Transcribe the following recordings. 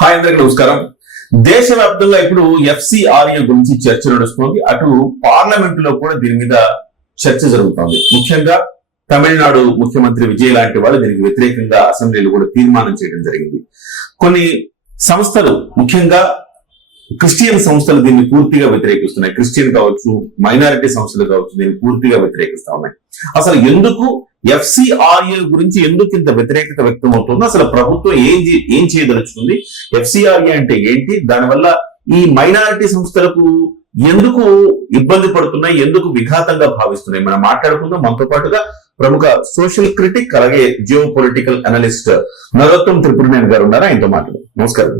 Hi అందరికీ నమస్కారం. దేశవ్యాప్తంగా ఇప్పుడు ఎఫ్సిఆర్ఏ గురించి చర్చ నడుస్తుంది. అటు పార్లమెంట్ లో కూడా దీని మీద చర్చ జరుగుతోంది. ముఖ్యంగా తమిళనాడు ముఖ్యమంత్రి విజయ్ లాంటి వాళ్ళు దీనికి వ్యతిరేకంగా అసెంబ్లీలో కూడా తీర్మానం చేయడం జరిగింది. కొన్ని సంస్థలు, ముఖ్యంగా క్రిస్టియన్ సంస్థలు దీన్ని పూర్తిగా వ్యతిరేకిస్తున్నాయి. క్రిస్టియన్ కావచ్చు, మైనారిటీ సంస్థలు కావచ్చు, దీన్ని పూర్తిగా వ్యతిరేకిస్తా ఉన్నాయి. అసలు ఎందుకు ఎఫ్సిఆర్ఏ గురించి ఎందుకు ఇంత వ్యతిరేకత వ్యక్తం అవుతుందో, అసలు ప్రభుత్వం ఏం చేయదలుచుకుంది, ఎఫ్సిఆర్ఏ అంటే ఏంటి, దానివల్ల ఈ మైనారిటీ సంస్థలకు ఎందుకు ఇబ్బంది పడుతున్నాయి, ఎందుకు విఘాతంగా భావిస్తున్నాయి, మనం మాట్లాడుకుందాం. మనతో పాటుగా ప్రముఖ సోషల్ క్రిటిక్ అలాగే geo political analyst Narottam Tripuraneni గారు ఉన్నారు. ఆయనతో మాట్లాడు. నమస్కారం.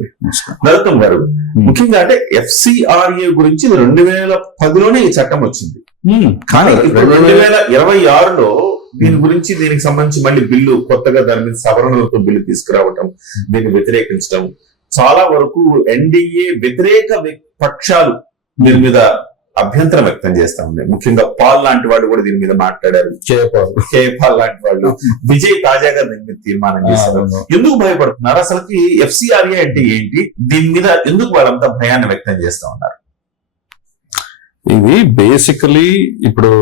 నరోత్తం గారు, ముఖ్యంగా అంటే ఎఫ్సిఆర్ఏ గురించి 2010లోనే ఈ చట్టం వచ్చింది, కానీ 2026లో దీని గురించి, దీనికి సంబంధించి మళ్ళీ బిల్లు కొత్తగా దాని మీద సవరణలతో బిల్లు తీసుకురావటం, దీన్ని వ్యతిరేకించడం, చాలా వరకు ఎన్డీఏ వ్యతిరేక పక్షాలు దీని మీద అభ్యంతరం వ్యక్తం చేస్తా ఉన్నాయి. ముఖ్యంగా పాల్ లాంటి వాళ్ళు కూడా దీని మీద మాట్లాడారు. కేపాల్ లాంటి వాళ్ళు, విజయ్ తాజాగా దీని మీద తీర్మానం చేశారు. ఎందుకు భయపడుతున్నారు? అసలుకి ఎఫ్సిఆర్ఏ అంటే ఏంటి, దీని మీద ఎందుకు వాళ్ళంతా భయాన్ని వ్యక్తం చేస్తా ఉన్నారు? ఇది బేసికలీ ఇప్పుడు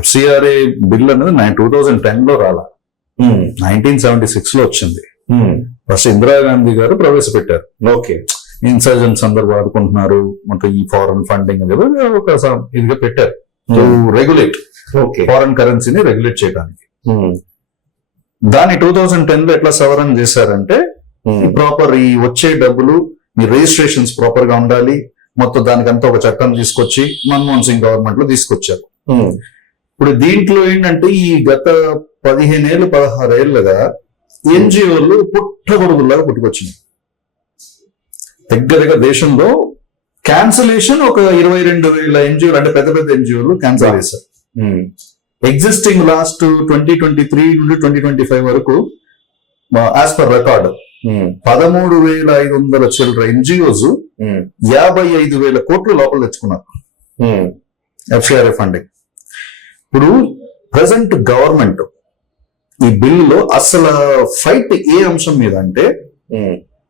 ఎఫ్సిఆర్ఏ బిల్ అనేది 2010 లో రాలా, 1976 లో వచ్చింది. ఫస్ట్ ఇందిరాగాంధీ గారు ప్రవేశపెట్టారు. ఓకే, ఇన్సర్జెన్స్ అందరు వాడుకుంటున్నారు, మొత్తం ఈ ఫారెన్ ఫండింగ్ అనేది ఒక ఇదిగా పెట్టారు, రెగ్యులేట్ ఫారెన్ కరెన్సీని రెగ్యులేట్ చేయడానికి. దాన్ని 2010 లో ఎట్లా సవరణ చేశారంటే, ప్రాపర్ ఈ వచ్చే డబ్బులు మీ రిజిస్ట్రేషన్స్ ప్రాపర్ గా ఉండాలి, మొత్తం దానికంతా ఒక చట్టం తీసుకొచ్చి మన్మోహన్ సింగ్ గవర్నమెంట్ లో తీసుకొచ్చారు. ఇప్పుడు దీంట్లో ఏంటంటే, ఈ గత 15 ఏళ్ళు 16 ఏళ్ళుగా ఎన్జిఓలు పుట్టగొడుగుల్లాగా పుట్టుకొచ్చినాయి. దగ్గరగా దేశంలో క్యాన్సలేషన్ ఒక 22,000 ఎన్జిఓలు, అంటే పెద్ద పెద్ద ఎన్జిఓలు క్యాన్సల్ చేశారు. ఎగ్జిస్టింగ్ లాస్ట్ 2023 నుండి 2025 వరకు యాజ్ పర్ రికార్డ్ 13,500 చిల్లర ఎన్జిఓస్ 55,000 కోట్లు లోపల తెచ్చుకున్నారు ఎఫ్సిఆర్ఏ ఫండింగ్. ఇప్పుడు ప్రెసెంట్ గవర్నమెంట్ ఈ బిల్లులో అసలు ఫైట్ ఏ అంశం మీద అంటే,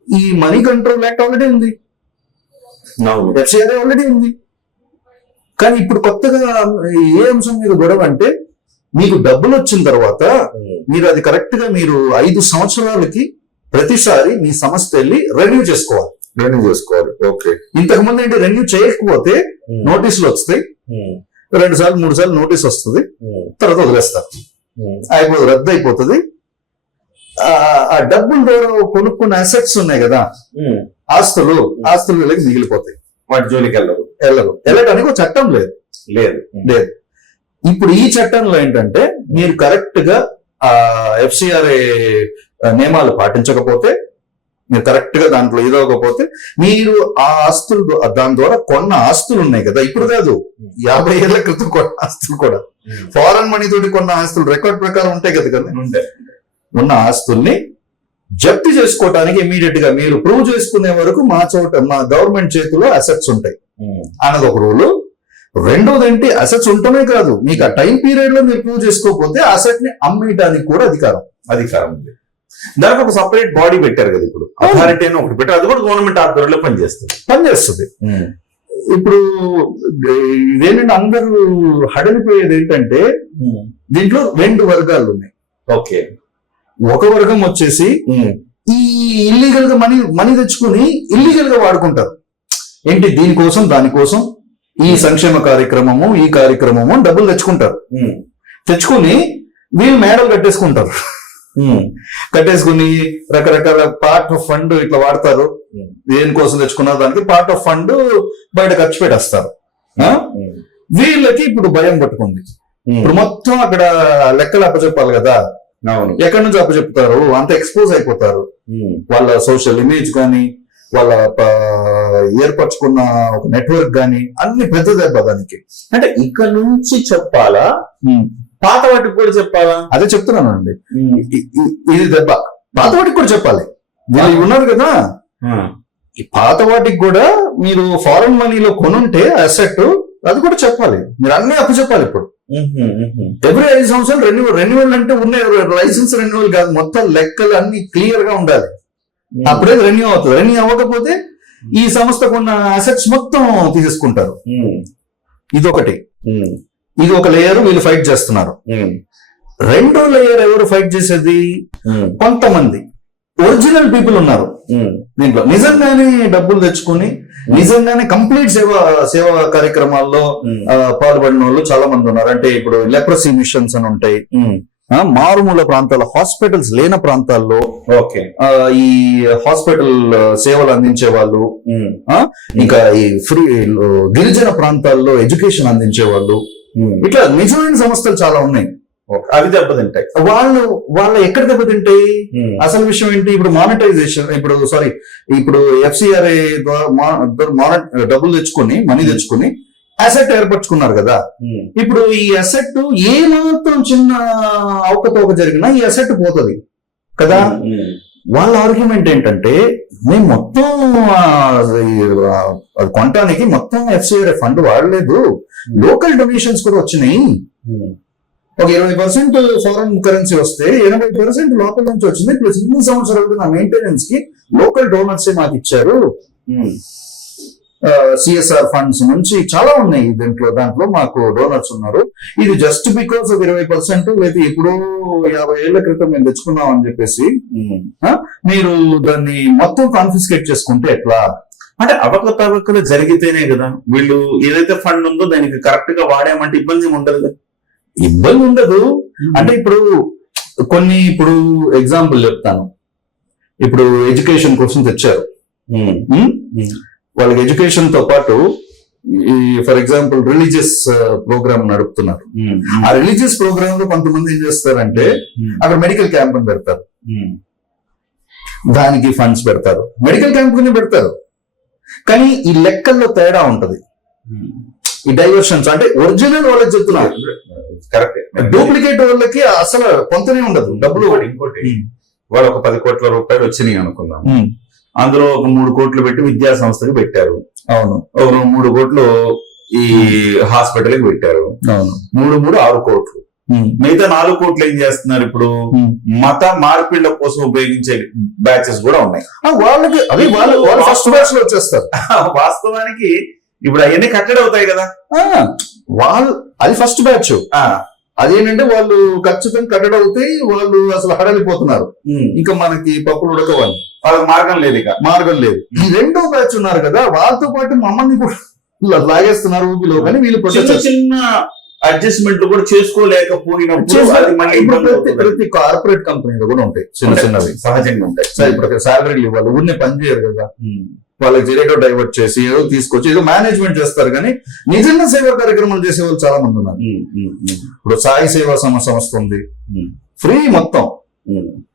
ఈ మనీ కంట్రోల్ యాక్ట్ ఆల్రెడీ ఉంది, ఎఫ్సిఆర్ఏ ఆల్రెడీ ఉంది, కానీ ఇప్పుడు కొత్తగా ఏ అంశం మీద గొడవ అంటే, మీకు డబ్బులు వచ్చిన తర్వాత మీరు అది కరెక్ట్ గా మీరు 5 సంవత్సరాలకి ప్రతిసారి మీ సంస్థ వెళ్ళి రెన్యూ చేసుకోవాలి. ఓకే, ఇంతకు ముందు ఏంటి, రెన్యూ చేయకపోతే నోటీసులు వస్తాయి, 2 సార్లు 3 సార్లు నోటీస్ వస్తుంది, తర్వాత వదిలేస్తారు, అయిపోతుంది, రద్దు అయిపోతుంది. ఆ డబ్బుల ద్వారా కొనుక్కున్న అసెట్స్ ఉన్నాయి కదా, ఆస్తులు వీళ్ళకి మిగిలిపోతాయి, వాటి జోలికి వెళ్ళడానికి ఒక చట్టం లేదు. ఇప్పుడు ఈ చట్టంలో ఏంటంటే, మీరు కరెక్ట్ గా ఎఫ్సిఆర్ఏ నియమాలు పాటించకపోతే, మీరు కరెక్ట్ గా దాంట్లో ఇదవకపోతే, మీరు ఆ ఆస్తులు, దాని ద్వారా కొన్న ఆస్తులు ఉన్నాయి కదా, ఇప్పుడు కాదు 50 ఏళ్ల క్రితం కొన్న ఆస్తులు కూడా, ఫారెన్ మనీ తోటి కొన్న ఆస్తులు రికార్డ్ ప్రకారం ఉంటాయి కదా, ఉన్న ఆస్తుల్ని జప్తు చేసుకోవటానికి ఇమీడియట్ గా మీరు ప్రూవ్ చేసుకునే వరకు మా గవర్నమెంట్ చేతిలో అసెట్స్ ఉంటాయి అన్నది ఒక రూలు. రెండోది ఏంటి, అసెట్స్ ఉండటమే కాదు, మీకు ఆ టైం పీరియడ్ లో మీరు ప్రూవ్ చేసుకోకపోతే అసెట్ ని అమ్మేయడానికి కూడా అధికారం ఉంది. దానికి ఒక సపరేట్ బాడీ పెట్టారు కదా, ఇప్పుడు అథారిటీ అని ఒకటి పెట్టారు, అది కూడా గవర్నమెంట్ ఆధ్వర్యంలో పనిచేస్తుంది. ఇప్పుడు ఇదేంటంటే, అందరూ హడలిపోయేది ఏంటంటే, దీంట్లో 2 వర్గాలు ఉన్నాయి. ఓకే, ఒక వర్గం వచ్చేసి ఈ ఇల్లీగల్ గా మనీ తెచ్చుకుని ఇల్లీగల్ గా వాడుకుంటారు. ఏంటి, దీనికోసం దానికోసం ఈ సంక్షేమ కార్యక్రమము ఈ కార్యక్రమము డబ్బులు తెచ్చుకుని వీళ్ళు మేడలు కట్టేసుకుని రకరకాల పార్ట్ ఆఫ్ ఫండ్ ఇట్లా వాడతారు. దేనికోసం తెచ్చుకున్న దానికి పార్ట్ ఆఫ్ ఫండ్ బయట ఖర్చు పెట్టేస్తారు. వీళ్ళకి ఇప్పుడు భయం పట్టుకుంది. ఇప్పుడు మొత్తం అక్కడ లెక్కలు అప్పచెప్పాలి కదా, ఎక్కడి నుంచి అప్పచెప్తారు, అంత ఎక్స్పోజ్ అయిపోతారు. వాళ్ళ సోషల్ ఇమేజ్ కానీ, వాళ్ళ ఏర్పరచుకున్న ఒక నెట్వర్క్ గానీ అన్ని పెద్ద దెబ్బ దానికి. అంటే ఇక్కడ నుంచి చెప్పాలా, పాత వాటికి కూడా చెప్పాలా? అదే చెప్తున్నాను అండి, ఇది దెబ్బ పాత వాటికి కూడా చెప్పాలి. వీళ్ళు ఉన్నారు కదా, ఈ పాత వాటికి కూడా మీరు ఫారెన్ మనీలో కొనుంటే అసెట్, అది కూడా చెప్పాలి. మీరు అన్ని అప్పు చెప్పాలి. ఇప్పుడు ఎవ్రీ 5 సంవత్సరాలు రెన్యువల్ అంటే ఉన్న లైసెన్స్ రెన్యువల్ కాదు, మొత్తం లెక్కలు అన్ని క్లియర్ గా ఉండాలి. అప్పుడే రెన్యూ అవుతుంది. రెన్యూ అవ్వకపోతే ఈ సంస్థకు ఉన్న అసెట్స్ మొత్తం తీసేసుకుంటారు. ఇదొకటి. ఇది ఒక లేయర్ వీళ్ళు ఫైట్ చేస్తున్నారు. రెండో లేయర్ ఎవరు ఫైట్ చేసేది? కొంతమంది ఒరిజినల్ పీపుల్ ఉన్నారు దీంట్లో, నిజంగానే డబ్బులు తెచ్చుకొని నిజంగానే కంప్లీట్ సేవా కార్యక్రమాల్లో పాల్పడిన వాళ్ళు చాలా మంది ఉన్నారు. అంటే ఇప్పుడు లెప్రసీ మిషన్స్ అని ఉంటాయి, మారుమూల ప్రాంతాల్లో హాస్పిటల్స్ లేని ప్రాంతాల్లో ఈ హాస్పిటల్ సేవలు అందించే వాళ్ళు, ఇంకా ఈ ఫ్రీ గిరిజన ప్రాంతాల్లో ఎడ్యుకేషన్ అందించే వాళ్ళు, ఇట్లా నిజమైన సంస్థలు చాలా ఉన్నాయి. అవి దెబ్బతింటాయి. వాళ్ళ ఎక్కడ దెబ్బతింటాయి? అసలు విషయం ఏంటి? ఇప్పుడు మానిటైజేషన్, ఇప్పుడు FCRA ద్వారా డబ్బులు తెచ్చుకొని మనీ తెచ్చుకొని అసెట్ ఏర్పరచుకున్నారు కదా. ఇప్పుడు ఈ అసెట్ ఏ మాత్రం చిన్న అవకతవక జరిగినా ఈ అసెట్ పోతుంది కదా. వాళ్ళ ఆర్గ్యుమెంట్ ఏంటంటే మేము మొత్తం కొనటానికి మొత్తం FCRA ఫండ్ వాడలేదు, లోకల్ డొనేషన్స్ కూడా వచ్చినాయి. ఒక 20% ఫారెన్ కరెన్సీ వస్తే 80% లోకల్ నుంచి వచ్చింది. ప్లస్ ఇన్ని సంవత్సరాలు నా మెయింటెనెన్స్ కి లోకల్ డోనర్స్ మాకు ఇచ్చారు. CSR ఫండ్స్ నుంచి చాలా ఉన్నాయి దాంట్లో మాకు డోనర్స్ ఉన్నారు. ఇది జస్ట్ బికాస్ ఆఫ్ 20% లేదా ఎప్పుడో 50 ఏళ్ల క్రితం మేము తెచ్చుకున్నాం అని చెప్పేసి మీరు దాన్ని మొత్తం కాన్ఫిస్కేట్ చేసుకుంటే ఎట్లా? అంటే అవకతవకలు జరిగితేనే కదా వీళ్ళు ఏదైతే ఫండ్ ఉందో దానికి కరెక్ట్ గా వాడామంటే ఇబ్బంది ఉండదు కదా. ఇబ్బంది ఉండదు అంటే ఇప్పుడు ఎగ్జాంపుల్ చెప్తాను. ఇప్పుడు ఎడ్యుకేషన్ కోసం తెచ్చారు, వాళ్ళకి ఎడ్యుకేషన్ తో పాటు ఫర్ ఎగ్జాంపుల్ రిలీజియస్ ప్రోగ్రామ్ నడుపుతున్నారు. ఆ రిలీజియస్ ప్రోగ్రామ్ లో కొంతమంది ఏం చేస్తారంటే అక్కడ మెడికల్ క్యాంప్ అని పెడతారు, దానికి ఫండ్స్ పెడతారు, మెడికల్ క్యాంప్ ని పెడతారు. కానీ ఈ లెక్కల్లో తేడా ఉంటది. ఈ డైవర్షన్స్ అంటే ఒరిజినల్ వాళ్ళకి చెప్తున్నారు, డూప్లికేట్ వాళ్ళకి అసలు కొంతనే ఉండదు డబ్బులు. ఇంకోటి వాళ్ళు ఒక 10 కోట్ల రూపాయలు వచ్చినాయి అనుకున్నాం, అందులో ఒక 3 కోట్లు పెట్టి విద్యా సంస్థకి పెట్టారు. అవును. ఒక 3 కోట్లు ఈ హాస్పిటల్ కి పెట్టారు. అవును. 6 కోట్లు. మిగతా 4 కోట్లు ఏం చేస్తున్నారు? ఇప్పుడు మత మార్పిళ్ల కోసం ఉపయోగించే బ్యాచెస్ కూడా ఉన్నాయి. వాళ్ళకి అవి వాళ్ళు ఫస్ట్ బ్యాచ్ లో వచ్చేస్తారు. వాస్తవానికి ఇప్పుడు అవన్నీ కట్టడి అవుతాయి కదా. అది ఫస్ట్ బ్యాచ్. అదేంటంటే వాళ్ళు ఖచ్చితంగా కట్టడి అవుతాయి. వాళ్ళు అసలు హడలిపోతున్నారు. ఇంకా మనకి పప్పులు ఉడకవాలి, వాళ్ళకి మార్గం లేదు. ఈ రెండో బ్యాచ్ ఉన్నారు కదా, వాళ్ళతో పాటు మమ్మల్ని కూడా లాగేస్తున్నారు ఊపిలో. కానీ వీళ్ళు చిన్న అడ్జస్ట్మెంట్ కూడా చేసుకోలేకపోయినప్పుడు ప్రతి కార్పొరేట్ కంపెనీలో కూడా ఉంటాయి, చిన్న చిన్నవి సహజంగా ఉంటాయి. ఇప్పుడు శాలరీలు ఇవ్వాలి, ఊరిని పని చేయరు కదా, వాళ్ళకి జీరో డైవర్ట్ చేసి ఏదో తీసుకొచ్చి ఏదో మేనేజ్మెంట్ చేస్తారు. కానీ నిజంగా సేవా కార్యక్రమాలు చేసే వాళ్ళు చాలా మంది ఉన్నారు. ఇప్పుడు సాయి సేవా సంస్థ ఉంది, ఫ్రీ మొత్తం.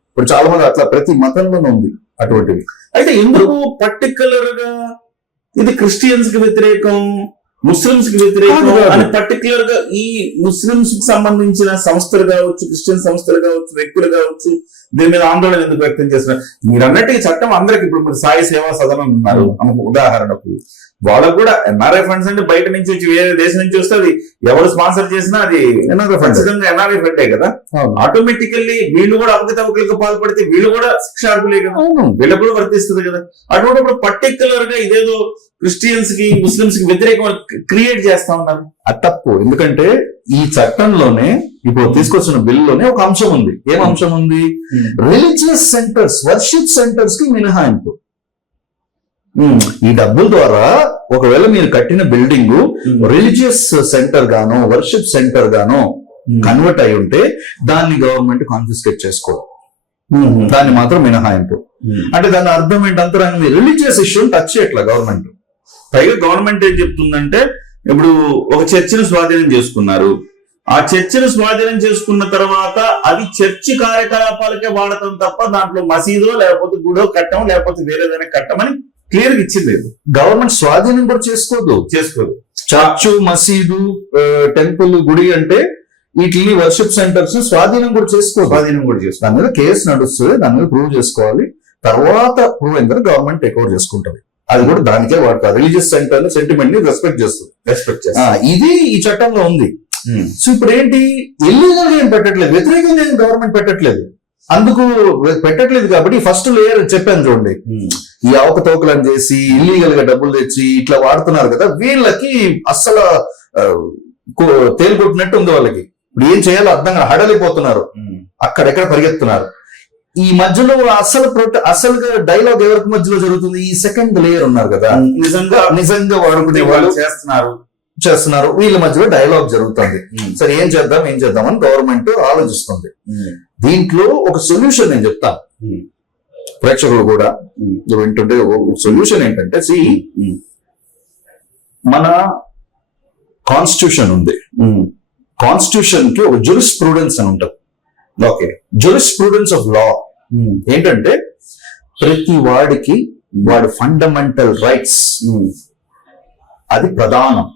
ఇప్పుడు చాలా మంది అట్లా ప్రతి మతంలోనూ ఉంది అటువంటివి. అయితే ఎందుకు పర్టికులర్ గా ఇది క్రిస్టియన్స్ కి వ్యతిరేకం, ముస్లింస్ కి వ్యతిరేకం అని పర్టికులర్ గా ఈ ముస్లింస్ కి సంబంధించిన సంస్థలు కావచ్చు, క్రిస్టియన్ సంస్థలు కావచ్చు, వ్యక్తులు కావచ్చు, దీని మీద ఆందోళన ఎందుకు వ్యక్తం చేస్తున్నారు? మీరు అన్నట్టు ఈ చట్టం అందరికి, ఇప్పుడు సాయి సేవా సదనం ఉన్నారు ఉదాహరణకు, వాళ్ళకు కూడా NRI ఫండ్స్ అంటే బయట నుంచి వచ్చి వేరే దేశం నుంచి వస్తే అది ఎవరు స్పాన్సర్ చేసినా అది ఖచ్చితంగా NRI ఫండే కదా. ఆటోమేటికల్లీ వీళ్ళు కూడా అవకతవకలకు పాల్పడితే వీళ్ళు కూడా శిక్షార్హులే కదా, వీళ్ళకు కూడా వర్తిస్తుంది కదా. అటువంటిప్పుడు పర్టికులర్ గా ఇదేదో క్రిస్టియన్స్ కి ముస్లింస్ కి వ్యతిరేకం క్రియేట్ చేస్తా ఉన్నారు. అది తప్పు. ఎందుకంటే ఈ చట్టంలోనే ఇప్పుడు తీసుకొచ్చిన బిల్లులోనే ఒక అంశం ఉంది. ఏం అంశం ఉంది? రిలీజియస్ సెంటర్స్, వర్షిప్ సెంటర్స్ కి మినహాయింపు. ఈ డబ్బుల ద్వారా ఒకవేళ మీరు కట్టిన బిల్డింగ్ రిలీజియస్ సెంటర్ గానో వర్షిప్ సెంటర్ గానో కన్వర్ట్ అయి ఉంటే దాన్ని గవర్నమెంట్ కాన్ఫిస్కేట్ చేసుకోవాలి. దాన్ని మాత్రం మినహాయింపు. అంటే దాని అర్థం ఏంటి? అంతరంగ రిలీజియస్ ఇష్యూని టచ్ చేయట్లా గవర్నమెంట్. పైగా గవర్నమెంట్ ఏం చెప్తుందంటే, ఇప్పుడు ఒక చర్చిని స్వాధీనం చేసుకున్నారు, ఆ చర్చిని స్వాధీనం చేసుకున్న తర్వాత అది చర్చి కార్యకలాపాలకే వాడటం తప్ప దాంట్లో మసీదో లేకపోతే గుడో కట్టం లేకపోతే వేరేదైనా కట్టమని క్లియర్ గా ఇచ్చింది. గవర్నమెంట్ స్వాధీనం కూడా చేసుకోదు. చర్చు, మసీదు, టెంపుల్, గుడి అంటే వీటిని వర్షిప్ సెంటర్స్ స్వాధీనం కూడా చేసుకోదు. దాని మీద కేసు నడుస్తుంది, దాని మీద ప్రూవ్ చేసుకోవాలి. తర్వాత ప్రూవ్ అయిన తర్వాత గవర్నమెంట్ టేక్ ఓవర్ చేసుకుంటది. అది కూడా దానికే వాడతారు. రిలీజియస్ సెంటర్ సెంటిమెంట్ ని రెస్పెక్ట్ చేస్తుంది. ఇది ఈ చట్టంలో ఉంది. సో ఇప్పుడు ఏంటి? ఇల్లీగల్ ఏం పెట్టట్లేదు, వ్యతిరేకంగా ఏం గవర్నమెంట్ పెట్టట్లేదు. అందుకు పెట్టట్లేదు కాబట్టి ఫస్ట్ లేయర్ చెప్పాను చూడండి, ఈ అవకతవకలను చేసి ఇల్లీగల్ గా డబ్బులు తెచ్చి ఇట్లా వాడుతున్నారు కదా, వీళ్ళకి అస్సలు తేలికొట్టినట్టు ఉంది వాళ్ళకి. ఇప్పుడు ఏం చేయాలో అర్థం కాదు, హడలిపోతున్నారు, అక్కడెక్కడ పరిగెత్తున్నారు. ఈ మధ్యలో అసలుగా డైలాగ్ ఎవరికి మధ్యలో జరుగుతుంది, ఈ సెకండ్ లేయర్ ఉన్నారు కదా, నిజంగా వాడుకునే వాళ్ళు చేస్తున్నారు, వీళ్ళ మధ్యలో డైలాగ్ జరుగుతుంది. సరే ఏం చేద్దాం అని గవర్నమెంట్ ఆలోచిస్తుంది. దీంట్లో ఒక సొల్యూషన్ నేను చెప్తాను, ప్రేక్షకులు కూడా వింటుంటే సొల్యూషన్ ఏంటంటే, మన కాన్స్టిట్యూషన్ ఉంది, కాన్స్టిట్యూషన్ కి ఒక జురిస్ప్రూడెన్స్ అని ఉంటుంది. ఓకే, జురిస్ప్రూడెన్స్ ఆఫ్ లా ఏంటంటే ప్రతి వాడికి వాడి ఫండమెంటల్ రైట్స్ అది ప్రధానం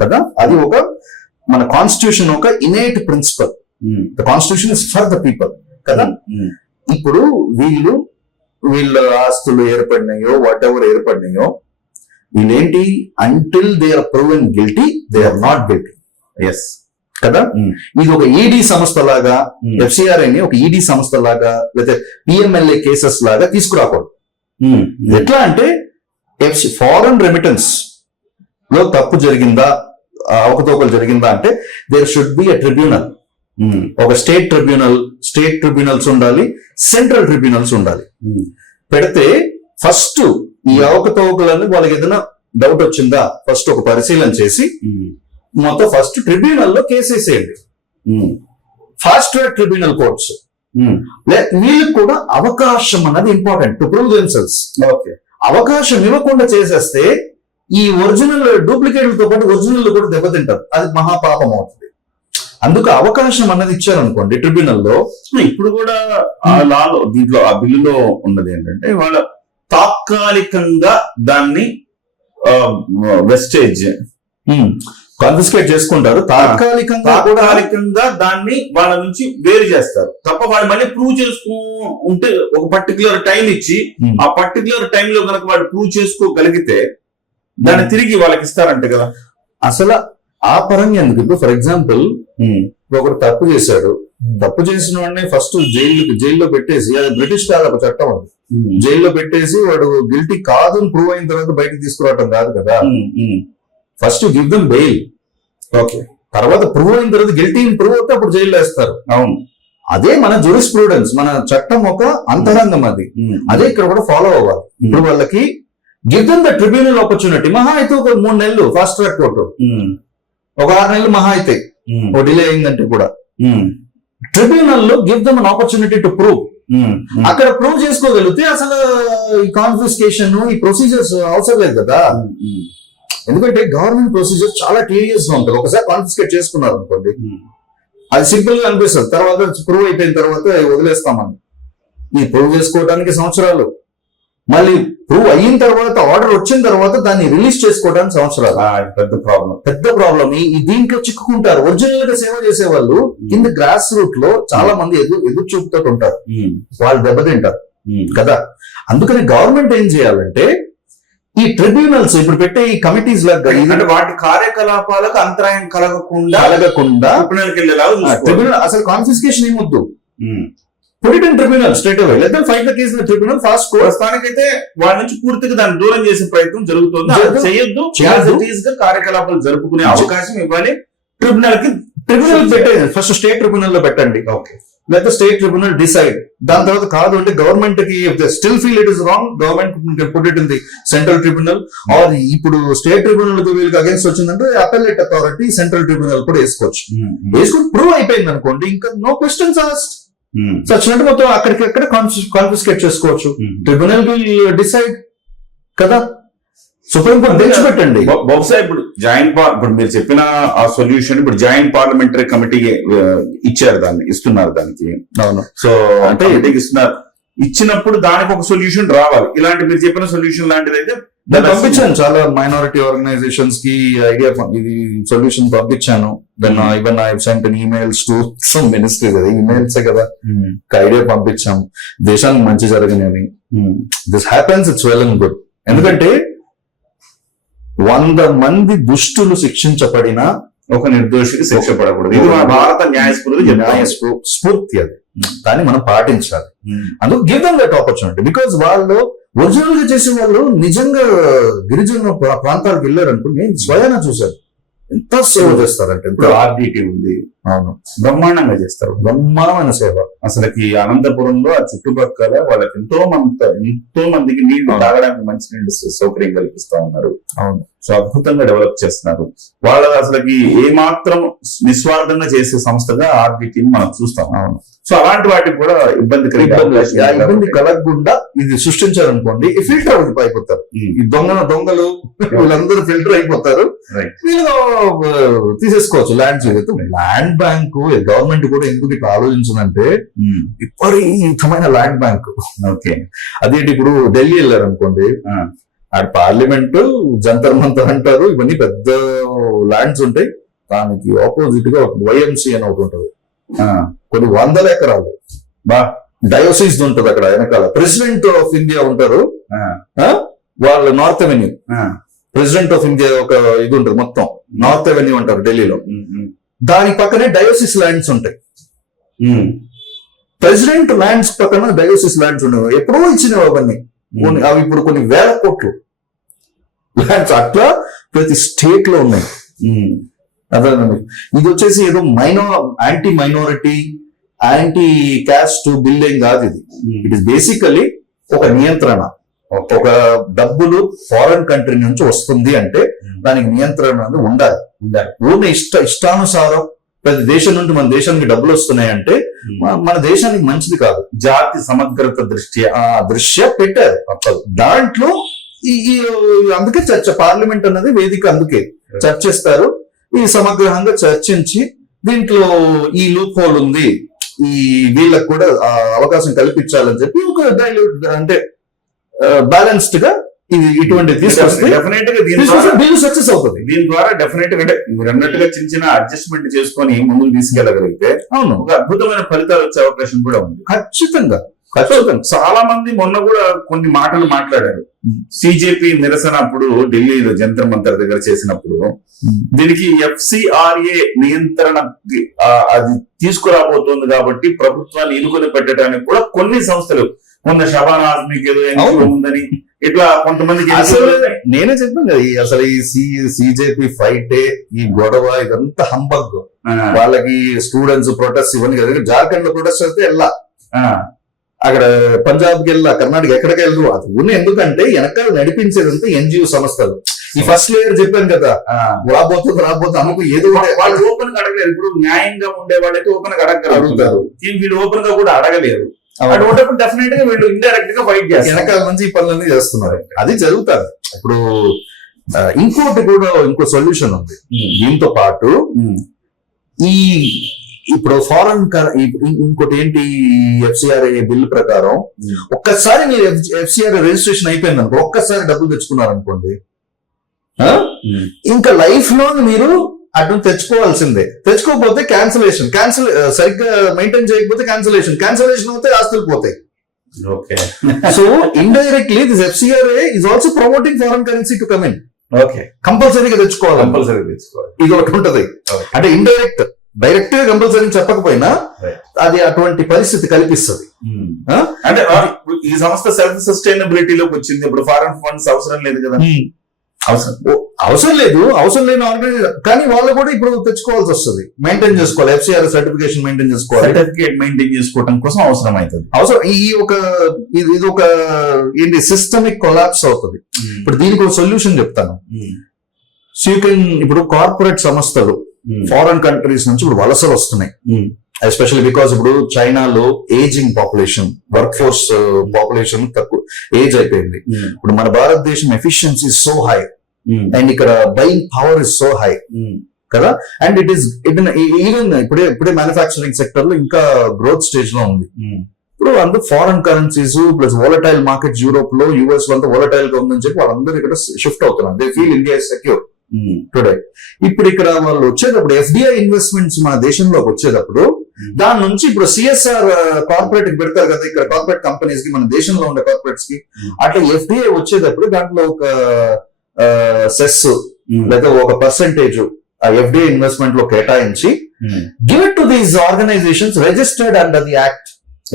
కదా, అది ఒక మన కాన్స్టిట్యూషన్ ఒక innate principle. The constitution is for the people కదా. ఇప్పుడు వీళ్ళ ఆస్తులు ఏర్పడినాయో వాట్ ఎవర్ ఏర్పడినాయో, వీళ్ళేంటి, until they are proven guilty they are not guilty. Yes కదా. ఇది ఒక ఈడీ సంస్థ లాగా, ఎఫ్సిఆర్ఐని ఒక ఈడీ సంస్థ లాగా లేకపోతే పిఎంఎల్ఏ కేసెస్ లాగా తీసుకురాకూడదు. ఎట్లా అంటే ఫారెన్ రెమిటెన్స్ లో తప్పు జరిగిందా, అవకతవకలు జరిగిందా అంటే there should be a tribunal. ఒక స్టేట్ ట్రిబ్యునల్స్ ఉండాలి, సెంట్రల్ ట్రిబ్యునల్స్ ఉండాలి. పెడితే ఫస్ట్ ఈ అవకతవకలని వాళ్ళకి ఏదైనా డౌట్ వచ్చిందా ఫస్ట్ ఒక పరిశీలన చేసి మొత్తం ఫస్ట్ ట్రిబ్యునల్ లో కేసేసేయండి. ఫాస్ట్ ట్రాక్ ట్రిబ్యునల్ కోర్ట్స్ వీళ్ళకి కూడా అవకాశం అన్నది ఇంపార్టెంట్ టు ప్రూవ్ దెమ్సెల్వ్స్. అవకాశం ఇవ్వకుండా చేసేస్తే ఈ ఒరిజినల్ డూప్లికేట్లతో పాటు ఒరిజినల్ కూడా దెబ్బతింటారు, అది మహాపాపం అవుతుంది. అందుకు అవకాశం అన్నది ఇచ్చారనుకోండి ట్రిబ్యునల్ లో. ఇప్పుడు కూడా ఆ లాలో దీంట్లో ఆ బిల్లులో ఉన్నది ఏంటంటే వాళ్ళ తాత్కాలికంగా దాన్ని వెస్టేజ్ కాన్ఫిస్కేట్ చేసుకుంటారు, తాత్కాలికంగా దాన్ని వాళ్ళ నుంచి వేరు చేస్తారు తప్ప వాళ్ళు మళ్ళీ ప్రూవ్ చేసుకు ఉంటే ఒక పర్టికులర్ టైం ఇచ్చి ఆ పర్టికులర్ టైంలో కనుక వాళ్ళు ప్రూవ్ చేసుకోగలిగితే దాన్ని తిరిగి వాళ్ళకి ఇస్తారంటే కదా. అసలు ఆ పరంగా ఎందుకు, ఇప్పుడు ఫర్ ఎగ్జాంపుల్ ఒకడు తప్పు చేశాడు, తప్పు చేసిన వాడిని ఫస్ట్ జైల్లో పెట్టేసి, అది బ్రిటిష్ కాదు ఒక చట్టం, అది జైల్లో పెట్టేసి వాడు గిల్టీ కాదు ప్రూవ్ అయిన తర్వాత బయటకు తీసుకురావటం కాదు కదా. First give them bail, okay, తర్వాత ప్రూవ్ అయిన తర్వాత గిల్టీ ప్రూవ్ అవుతే అప్పుడు జైల్లో వేస్తారు. అవును, అదే మన జూరిస్ప్రూడెన్స్, మన చట్టం ఒక అంతరంగం అది, అదే ఇక్కడ కూడా ఫాలో అవ్వాలి. ఇప్పుడు వాళ్ళకి give them the tribunal opportunity. మహా అయితే ఒక 3 నెలలు ఫాస్ట్ ట్రాక్ కోర్టు, ఒక 6 నెలలు మహా అయితే ఓ డిలే అయిందంటే కూడా ట్రిబ్యునల్ లో give them an opportunity to prove. అక్కడ ప్రూవ్ చేసుకోగలిగితే అసలు ఈ కాన్ఫిస్కేషన్ ఈ ప్రొసీజర్స్ అవసరం లేదు కదా. ఎందుకంటే గవర్నమెంట్ ప్రొసీజర్ చాలా టీరియస్ గా ఉంటుంది. ఒకసారి కాన్ఫిస్కేట్ చేసుకున్నారు అనుకోండి, అది సింపుల్ గా అనిపిస్తుంది, తర్వాత ప్రూవ్ అయిపోయిన తర్వాత వదిలేస్తామని. ఈ ప్రూవ్ చేసుకోవడానికి సంవత్సరాలు, మళ్ళీ ప్రూవ్ అయిన తర్వాత ఆర్డర్ వచ్చిన తర్వాత దాన్ని రిలీజ్ చేసుకోవడానికి సంవత్సరాలు. పెద్ద ప్రాబ్లం. ఈ దీంట్లో చిక్కుకుంటారు. ఒరిజినల్ గా సేవ చేసే వాళ్ళు కింద గ్రాస్ రూట్ లో చాలా మంది ఎదురు చూపుతో ఉంటారు, వాళ్ళు దెబ్బతింటారు కదా. అందుకని గవర్నమెంట్ ఏం చేయాలంటే ఈ ట్రిబ్యునల్స్ ఇప్పుడు పెట్టే ఈ కమిటీస్ లాగా వాటి కార్యకలాపాలకు అంతరాయం కలగకుండా ట్రిబ్యునల్ అసలు కాన్ఫిస్కేషన్ ఏమొద్దు, put it in tribunal straight away. Let them fight the case in the tribunal fast court. ప్రస్తుతానికైతే వాళ్ళ నుంచి పూర్తిగా దాన్ని దూరం చేసే ప్రయత్నం జరుగుతుంది. చేయొద్దు, కార్యకలాపాలు జరుపుకునే అవకాశం ఇవ్వాలి. ట్రిబ్యునల్ పెట్టండి, ఫస్ట్ స్టేట్ ట్రిబ్యునల్ లో పెట్టండి. Okay, let the state tribunal decide. దాని తర్వాత కాదు అంటే గవర్నమెంట్ కి if they still feel it is wrong, government can put it in the central tribunal. or ఇప్పుడు స్టేట్ ట్రిబ్యునల్ కి వీళ్ళకి అగేన్స్ట్ వచ్చిందంటే అపెల్లెట్ అథారిటీ సెంట్రల్ ట్రిబ్యునల్ కూడా వేసుకోవచ్చు. వేసుకుని ప్రూవ్ అయిపోయింది అనుకోండి, ఇంకా నో క్వశ్చన్స్ ఆస్క్డ్. సచ్చినట్టు మొత్తం అక్కడికక్కడ కాన్ఫిస్కేట్ చేసుకోవచ్చు. ట్రిబ్యునల్ విల్ డిసైడ్ కదా. సుప్రీం కోర్టు తెచ్చిపెట్టండి. బహుశా ఇప్పుడు ఇప్పుడు మీరు చెప్పిన ఆ సొల్యూషన్ ఇప్పుడు జాయింట్ పార్లమెంటరీ కమిటీ ఇచ్చారు, ఇస్తున్నారు దానికి. అవును, సో అంటే ఇస్తున్నారు, ఇచ్చినప్పుడు దానికి ఒక సొల్యూషన్ రావాలి. ఇలాంటి మీరు చెప్పిన సొల్యూషన్ లాంటిది అయితే పంపించాను చాలా మైనారిటీ ఆర్గనైజేషన్స్ కి ఐడియా, ఇది సొల్యూషన్ పంపించాను. Then even I sent emails to some ministries, అది ఈమెయిల్సే కదా, ఐడియా పంపించాం. దేశానికి మంచి జరగని this happens, it's well and good. ఎందుకంటే 100 మంది దుష్టులు శిక్షించబడినా ఒక నిర్దోషికి శిక్ష పడకూడదు. ఇది మన భారత న్యాయస్ఫూర్తి స్ఫూర్తి. అది దాన్ని మనం పాటించాలి. అందుకు give them that opportunity. Because వాళ్ళు ఒరిజినల్ గా చేసే వాళ్ళు నిజంగా గిరిజన ప్రాంతాలకు వెళ్ళారు అనుకో, నేను స్వయాన చూశాను ఎంత సేవ చేస్తారంటే. ఇప్పుడు ఆర్డిటి ఉంది, అవును, బ్రహ్మాండంగా చేస్తారు, బ్రహ్మాండమైన సేవ. అసలుకి అనంతపురంలో ఆ చుట్టుపక్కల వాళ్ళకి ఎంతో మందికి నీళ్లు తాగడానికి మంచి నీళ్ళు సౌకర్యం కల్పిస్తా ఉన్నారు. అవును, సో అద్భుతంగా డెవలప్ చేస్తున్నారు. వాళ్ళ అసలుకి ఏమాత్రం నిస్వార్థంగా చేసే సంస్థగా ఆర్డిటిని మనం చూస్తాం. అవును. సో అలాంటి వాటికి కూడా ఇబ్బంది ఇబ్బంది కలగకుండా ఇది సృష్టించారనుకోండి, ఈ ఫిల్టర్ అయిపోతారు. ఈ దొంగలు వీళ్ళందరూ ఫిల్టర్ అయిపోతారు. వీళ్ళు తీసేసుకోవచ్చు ల్యాండ్స్. ల్యాండ్ బ్యాంకు గవర్నమెంట్ కూడా ఎందుకు ఇట్లా ఆలోచించిందంటే, విపరీతమైన ల్యాండ్ బ్యాంకు. ఓకే, అదేంటి ఇప్పుడు ఢిల్లీ వెళ్ళారు అనుకోండి, ఆడ పార్లమెంట్ జంతర్ మంతర్ అంటారు, ఇవన్నీ పెద్ద ల్యాండ్స్ ఉంటాయి. దానికి ఆపోజిట్ గా వైఎంసీ అని ఒకటి ఉంటుంది, కొన్ని 100 ఎకరాలు. డయోసిస్ ఉంటుంది అక్కడ వెనకాల. ప్రెసిడెంట్ ఆఫ్ ఇండియా ఉంటారు, వాళ్ళు north avenue. President of India ఒక ఇది ఉంటుంది, మొత్తం నార్త్ అవెన్యూ అంటారు ఢిల్లీలో. దాని పక్కనే డయోసిస్ ల్యాండ్స్ ఉంటాయి. ప్రెసిడెంట్ ల్యాండ్స్ పక్కన డయోసిస్ ల్యాండ్స్ ఉండవు. ఎప్పుడో ఇచ్చినవి అవన్నీ. అవి ఇప్పుడు కొన్ని వేల కోట్లు ల్యాండ్స్ అట్లా ప్రతి స్టేట్ లో ఉన్నాయి. అదే ఇది వచ్చేసి ఏదో anti minority, anti caste bill ఏం కాదు ఇది. ఇట్ ఇస్ బేసికలీ ఒక నియంత్రణ. ఒక డబ్బులు ఫారెన్ కంట్రీ నుంచి వస్తుంది అంటే దానికి నియంత్రణ అనేది ఉండాలి. ఊరిని ఇష్టానుసారం ప్రతి దేశం నుండి మన దేశానికి డబ్బులు వస్తున్నాయంటే మన దేశానికి మంచిది కాదు. జాతి సమగ్రత దృష్ట్యా పెట్టారు. దాంట్లో అందుకే చర్చ, పార్లమెంట్ అన్నది వేదిక. అందుకే చర్చిస్తారు. ఈ సమగ్రంగా చర్చించి దీంట్లో ఈ లూప్ హోల్ ఉంది, ఈ వీళ్ళకు కూడా అవకాశం కల్పించాలని చెప్పి ఒక అంటే బ్యాలెన్స్డ్ గా ఇటువంటి తీసుకొస్తే డెఫినెట్ గా బిల్లు సక్సెస్ అవుతుంది. దీని ద్వారా డెఫినెట్ గా అంటే మీరు అన్నట్టుగా చిన్న అడ్జస్ట్మెంట్ చేసుకొని ముందుకు తీసుకెళ్ళగలిగితే అవును, ఒక అద్భుతమైన ఫలితాలు వచ్చే అవకాశం కూడా ఉంది. ఖచ్చితంగా. చాలా మంది మొన్న కూడా కొన్ని మాటలు మాట్లాడారు. సిజేపీ నిరసన అప్పుడు ఢిల్లీలో జంతర్ మంతర్ దగ్గర చేసినప్పుడు దీనికి ఎఫ్సిఆర్ఏ నియంత్రణ అది తీసుకురాబోతోంది కాబట్టి ప్రభుత్వాన్ని ఇరుకొని పెట్టడానికి కూడా కొన్ని సంస్థలు, మొన్న షబానా ఆజ్మీకి ఏదో ఉందని ఇట్లా కొంతమందికి నేనే చెప్పాను కదా, అసలు ఈ సిజేపీ ఫైటే, ఈ గొడవ ఇదంతా హంబగ్. వాళ్ళకి స్టూడెంట్స్ ప్రొటెస్ట్ ఇవన్నీ కదా. జార్ఖండ్ లో ప్రొటెస్ట్ చేస్తే వెళ్ళా, అక్కడ పంజాబ్ కి వెళ్ళా, కర్ణాటక ఎక్కడికి వెళ్ళు. అది ఉన్న ఎందుకంటే వెనకాల నడిపించేదంతా ఎన్జిఓ సంస్థలు. ఈ ఫస్ట్ లేయర్ చెప్పాను కదా, రాబోతుంది అమ్మకు ఏదో వాళ్ళు ఓపెన్ గా అడగలేరు. ఇప్పుడు న్యాయంగా ఉండే వాళ్ళైతే ఓపెన్ గా అడుగుతారు, వీళ్ళు ఓపెన్ గా కూడా అడగలేరు. అటువంటిప్పుడు డెఫినెట్ గా వీళ్ళు ఇండైరెక్ట్ గా ఫైట్ చేస్తారు, వెనకాల నుంచి ఈ పనులన్నీ చేస్తున్నారు. అది జరుగుతుంది. ఇప్పుడు ఇంకో సొల్యూషన్ ఉంది దీంతో పాటు. ఇప్పుడు ఫారెన్ ఇంకోటి ఏంటి, ఎఫ్సిఆర్ఏ బిల్ ప్రకారం ఒక్కసారి మీరు ఎఫ్సిఆర్ఏ రిజిస్ట్రేషన్ అయిపోయింది అనుకో, ఒక్కసారి డబ్బులు తెచ్చుకున్నారనుకోండి, ఇంకా లైఫ్ లోన్ మీరు అటు తెచ్చుకోవాల్సిందే. తెచ్చుకోకపోతే క్యాన్సిల్ సరిగ్గా మెయింటైన్ చేయకపోతే క్యాన్సిలేషన్ అవుతాయి, ఆస్తులు పోతాయి. Okay, so indirectly this FCRA is also promoting foreign currency to come in. Okay, కంపల్సరీగా తెచ్చుకోవాలి. ఇది ఒకటి ఉంటది. అంటే డైరెక్ట్ గా కంపల్సరీ చెప్పకపోయినా అది అటువంటి పరిస్థితి కల్పిస్తుంది. అంటే ఈ సంస్థ సెల్ఫ్ సస్టైనబిలిటీలోకి వచ్చింది. ఇప్పుడు ఫారెన్ ఫండ్స్ అవసరం లేదు కదా, అవసరం లేని ఆర్గనైజేషన్ కానీ వాళ్ళు కూడా ఇప్పుడు తెచ్చుకోవాల్సి వస్తుంది, మెయింటైన్ చేసుకోవాలి. ఎఫ్సిఆర్ సర్టిఫికేషన్ మెయింటైన్ చేసుకోవాలి, సర్టిఫికేట్ మెయింటైన్ చేసుకోవడం కోసం అవసరం అవుతుంది. ఇది ఒక ఏంటి సిస్టమిక్ కొలాప్స్ అవుతుంది. ఇప్పుడు దీనికి ఒక సొల్యూషన్ చెప్తాను. సో యూ కెన్, ఇప్పుడు కార్పొరేట్ సంస్థలు ఫారెన్ కంట్రీస్ నుంచి ఇప్పుడు వలసలు వస్తున్నాయి, ఎస్పెషల్లీ బికాస్ ఇప్పుడు చైనాలో ageing population, work force population తక్కువ ఏజ్ అయిపోయింది. ఇప్పుడు మన భారతదేశం ఎఫిషియన్సీ సో హై అండ్ ఇక్కడ buying power is so high కదా. అండ్ ఇట్ ఈస్ ఈవెన్ ఇప్పుడే మ్యానుఫ్యాక్చరింగ్ సెక్టర్ లో ఇంకా గ్రోత్ స్టేజ్ లో ఉంది. ఇప్పుడు అందరూ foreign currencies plus volatile markets, Europe లో యుఎస్ లో అంతా వాలటైల్ గా ఉందని చెప్పి వాళ్ళందరూ ఇక్కడ షిఫ్ట్ అవుతున్నారు. They feel India is secure today. ఇప్పుడు ఇక్కడ వాళ్ళు వచ్చేటప్పుడు ఎఫ్డిఐ ఇన్వెస్ట్మెంట్స్ మన దేశంలోకి వచ్చేటప్పుడు దాని నుంచి ఇప్పుడు సిఎస్ఆర్ కార్పొరేట్ కి పెడతారు కదా, ఇక్కడ కార్పొరేట్ కంపెనీస్ కి, మన దేశంలో ఉండే కార్పొరేట్స్ కి. అట్లా ఎఫ్డిఐ వచ్చేటప్పుడు దాంట్లో ఒక సెస్ లేదా ఒక పర్సంటేజ్ ఎఫ్డిఐ ఇన్వెస్ట్మెంట్ లో కేటాయించి give it to these organisations registered under the act,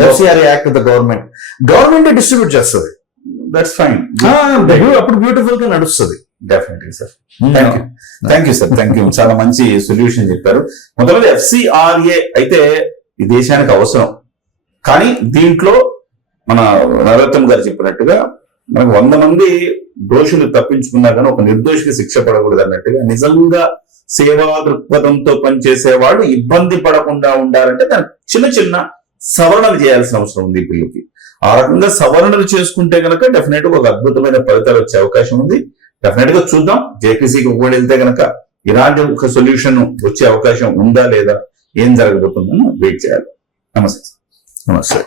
FCRA act the government distribute చేస్తుంది. That's fine. అప్పుడు బ్యూటిఫుల్ గా నడుస్తుంది. Definitely sir. Thank you sir, thank you. చాలా మంచి సొల్యూషన్ చెప్పారు. మొదటి ఎఫ్సిఆర్ఏ అయితే ఈ దేశానికి అవసరం, కానీ దీంట్లో మన నరోత్తమ్ గారు చెప్పినట్టుగా మనకు 100 మంది దోషులు తప్పించుకున్నా కానీ ఒక నిర్దోషికి శిక్ష పడకూడదు అన్నట్టుగా, నిజంగా సేవా దృక్పథంతో పనిచేసేవాడు ఇబ్బంది పడకుండా ఉండాలంటే దాని చిన్న చిన్న సవరణలు చేయాల్సిన అవసరం ఉంది ఈ బిల్లుకి. ఆ రకంగా సవరణలు చేసుకుంటే కనుక డెఫినెట్ గా ఒక అద్భుతమైన ఫలితాలు వచ్చే అవకాశం ఉంది. డెఫినెట్ గా చూద్దాం. జేపీసీకి కూడా వెళ్తే కనుక ఇలాంటి ఒక సొల్యూషన్ వచ్చే అవకాశం ఉందా లేదా, ఏం జరగబోతుందని వెయిట్ చేయాలి. నమస్తే. నమస్తే.